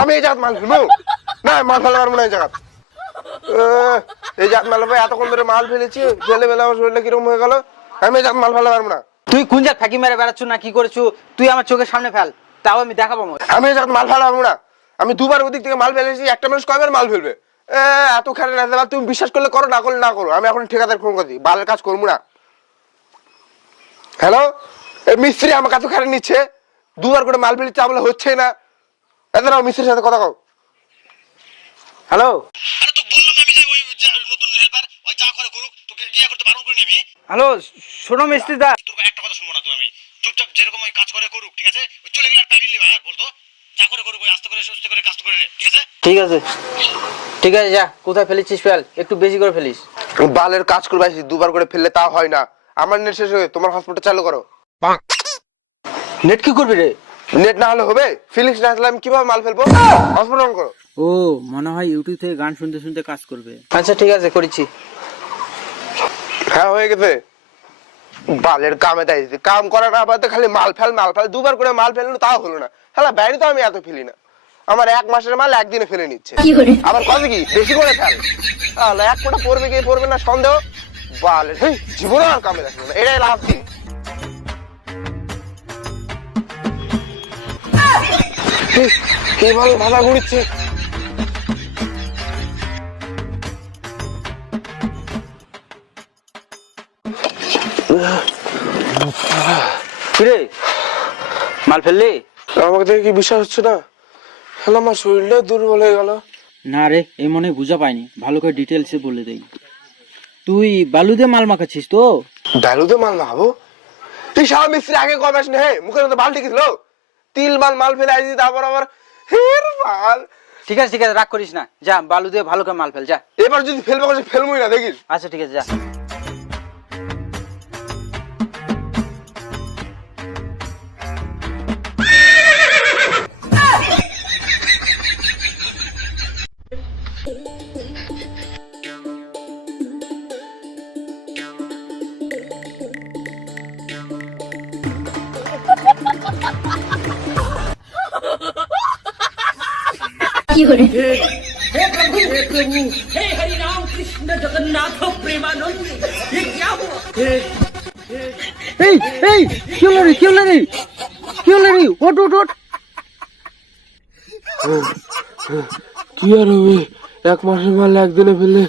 আমি এই জায়গা মাল ফেলবো না, মাল ফেলতে পারবো না এই জায়গা। এই জায়গা মাল ভাই এতক্ষণ ধরে মাল ফেলেছি, ফেলে ফেলে আমার শরীরটা কিরকম হয়ে গেল। আমি এই জায়গা মাল ফেলতে পারবো না। তুই কোন জাত ফাঁকি মেরে বেড়াচ্ছ না কি করেছো? তুই আমার চোখের সামনে ফেল, তাও আমি দেখাবো। আমি এই জায়গা মাল ফেলতে পারবো না। আমি দুবার ওদিক থেকে মাল ফেলেছি, একটা মানুষ কয়বার মাল ফেলবে? এত খারাপ না, তুমি বিশ্বাস করলে করো, না করলে না করো। আমি এখন ঠিকাদার ফোন করছি, বালের কাজ করবো না। হ্যালো, মিস্ত্রি আমাকে এত খারাপ নিচ্ছে, দুবার করে মাল ফেলেছে, আমার হচ্ছে না। এত মিস্ত্রির সাথে কথা কও। হ্যালো হ্যালো, শোনো মিস্ত্রি দা, একটা কথা শুনবো না তো, আমি চুপচাপ যেরকম ওই কাজ করে করুক, ঠিক আছে? চলে গেলে আর প্যাকেট নিবে, আর বলতো যা করে করুক, ওই আস্তে করে সুস্থ করে কাজ করে নে, ঠিক আছে? ঠিক আছে ঠিক আছে, যা কোথায় ফেলেছিস ফেল, একটু বেশি করে ফেলিস। বালের কাজ করবে, দুবার করে ফেললে তাও হয় না। আমার নেট শেষ হয়ে, তোমার হসপিটাল চালু করো। নেট কি করবি রে? নেট না হলে হবে? ফিলিংস না আসলে আমি কিভাবে মাল ফেলবো? হসপিটাল অন করো। ও মনে হয় ইউটিউব থেকে গান শুনতে শুনতে কাজ করবে। আচ্ছা ঠিক আছে, করেছি। হ্যাঁ হয়ে গেছে। বালের কামে তাই কাম করা না পারতে খালি মাল ফেল মাল ফেল, দুবার করে মাল ফেললো তাও হলো না। হ্যাঁ বাইরে তো আমি এত ফেলি না, আমার এক মাসের মাল একদিনে ফেলে নিচ্ছে। আবার কত কি বেশি করে ফেল, এক কোটা পড়বে কি পড়বে না সন্দেহ। বালের জীবনে আর কামে দেখলো না, এটাই লাভ কি? কে ভালো ভাড়া ঘুরছে। কিরে মাল ফেললি? আমাকে দেখে কি বিশ্বাস হচ্ছে না? হ্যাঁ আমার শরীরটা দুর্বল হয়ে গেল। না রে, এই মনে বুঝা পাইনি, ভালো করে ডিটেলসে বলে দেই। তুই বালু দিয়ে মাল মাখাচ্ছিস তো? বালুতে মাল মাখাবো? তুই সারা মিস্ত্রি আগে কবে আসনি? হ্যাঁ মুখের মধ্যে বালটি গেছিল, তিল মাল মাল ফেলে আসি, তারপর আবার হের মাল। ঠিক আছে ঠিক আছে, রাগ করিস না, যা বালু দিয়ে ভালো করে মাল ফেল যা। এবার যদি ফেলবো ফেলবই না, দেখিস। আচ্ছা ঠিক আছে, যা। কি করে? हे प्रभु हे हरि राम कृष्ण जगन्नाथ प्रेमानंद, ये क्या हुआ? এই এই কি হলো রে, কি হলো রে, কি হলো রে? ওঠ ওঠ ওঠ। কি আর হবে? এক মাসের মাল একদিনে ফেললে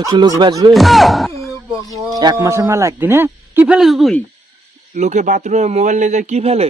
একটা লোক বাঁচবে? এক মাসের মাল একদিনে কি ফেলেছ তুই? লোকে বাথরুমে মোবাইল নিয়ে যায় কি ফেলে?